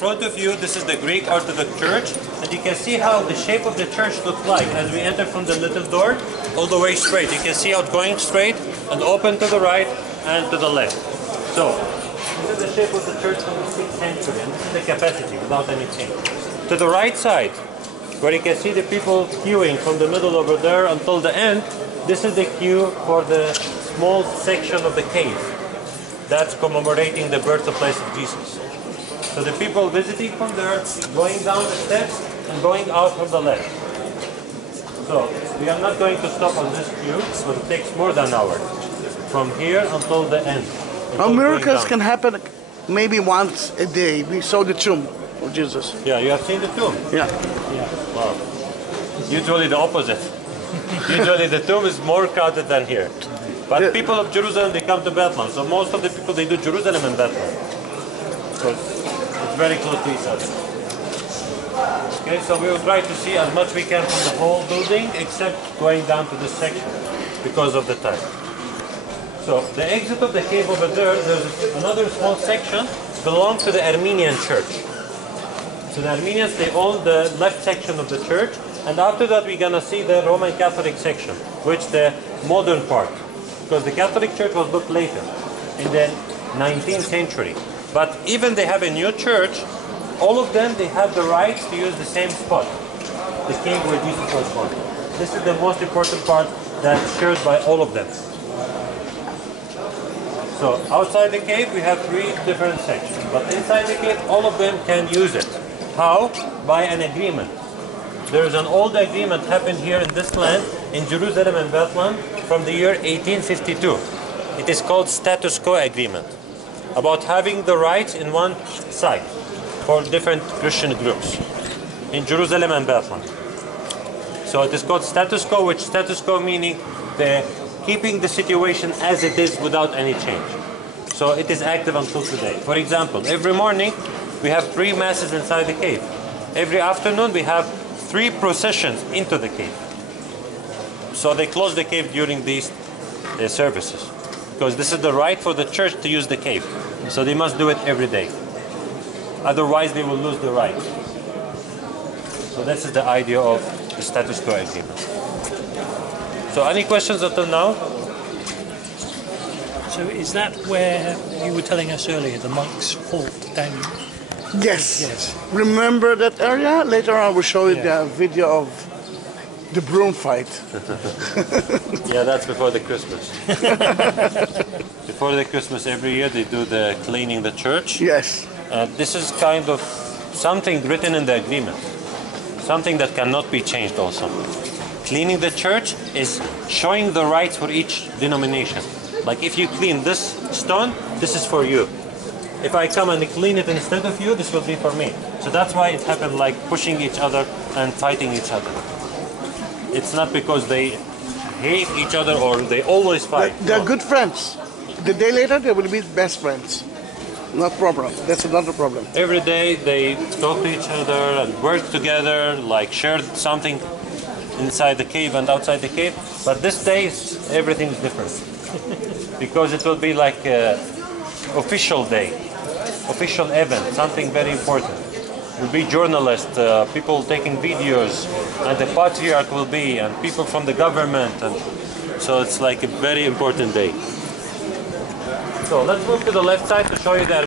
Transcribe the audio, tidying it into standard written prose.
front of you, this is the Greek Orthodox Church, and you can see how the shape of the church looks like as we enter from the little door all the way straight. You can see how it's going straight and open to the right and to the left. So, this is the shape of the church from the 6th century, and this is the capacity without any change. To the right side, where you can see the people queuing from the middle over there until the end, this is the queue for the small section of the cave. That's commemorating the birthplace of Jesus. So the people visiting from there, going down the steps and going out from the left. So we are not going to stop on this queue, but it takes more than an hour. From here until the end. Well, miracles can happen maybe once a day. We saw the tomb of Jesus. Yeah, you have seen the tomb? Yeah. Wow. Usually the opposite. Usually the tomb is more crowded than here. But people of Jerusalem, they come to Bethlehem. So most of the people, they do Jerusalem and Bethlehem. Because it's very close to each other. Okay, so we will try to see as much we can from the whole building, except going down to this section, because of the time. So the exit of the cave over there, there's another small section, belongs to the Armenian church. So the Armenians, they own the left section of the church, and after that we're going to see the Roman Catholic section, which the modern part. Because the Catholic Church was built later, in the 19th century. But even they have a new church, all of them, they have the right to use the same spot, the cave where Jesus was born. This is the most important part that's shared by all of them. So outside the cave, we have 3 different sections. But inside the cave, all of them can use it. How? By an agreement. There is an old agreement happened here in this land, in Jerusalem and Bethlehem, from the year 1852. It is called status quo agreement, about having the rights in one site for different Christian groups in Jerusalem and Bethlehem. So it is called status quo, which status quo meaning the keeping the situation as it is without any change. So it is active until today. For example, every morning we have 3 masses inside the cave. Every afternoon we have 3 processions into the cave. So they close the cave during these services, because this is the right for the church to use the cave. So they must do it every day. Otherwise they will lose the right. So this is the idea of the status quo agreement. So any questions until now? So is that where you were telling us earlier, the monks fought down? Yes. Yes. Remember that area? Later on, I will show you the video of the broom fight. Yeah, that's before the Christmas. Before the Christmas, every year they do the cleaning the church. Yes. This is kind of something written in the agreement, something that cannot be changed also. Cleaning the church is showing the rights for each denomination. Like if you clean this stone, this is for you. If I come and clean it instead of you, this will be for me. So that's why it happened, like pushing each other and fighting each other. It's not because they hate each other or they always fight. They're good friends. The day later, they will be best friends. No problem. That's another problem. Every day they talk to each other and work together, like share something inside the cave and outside the cave. But this day, everything is different. Because it will be like an official day, official event, something very important. Will be journalists, people taking videos, and the patriarch will be, and people from the government, and so it's like a very important day. So let's move to the left side to show you that.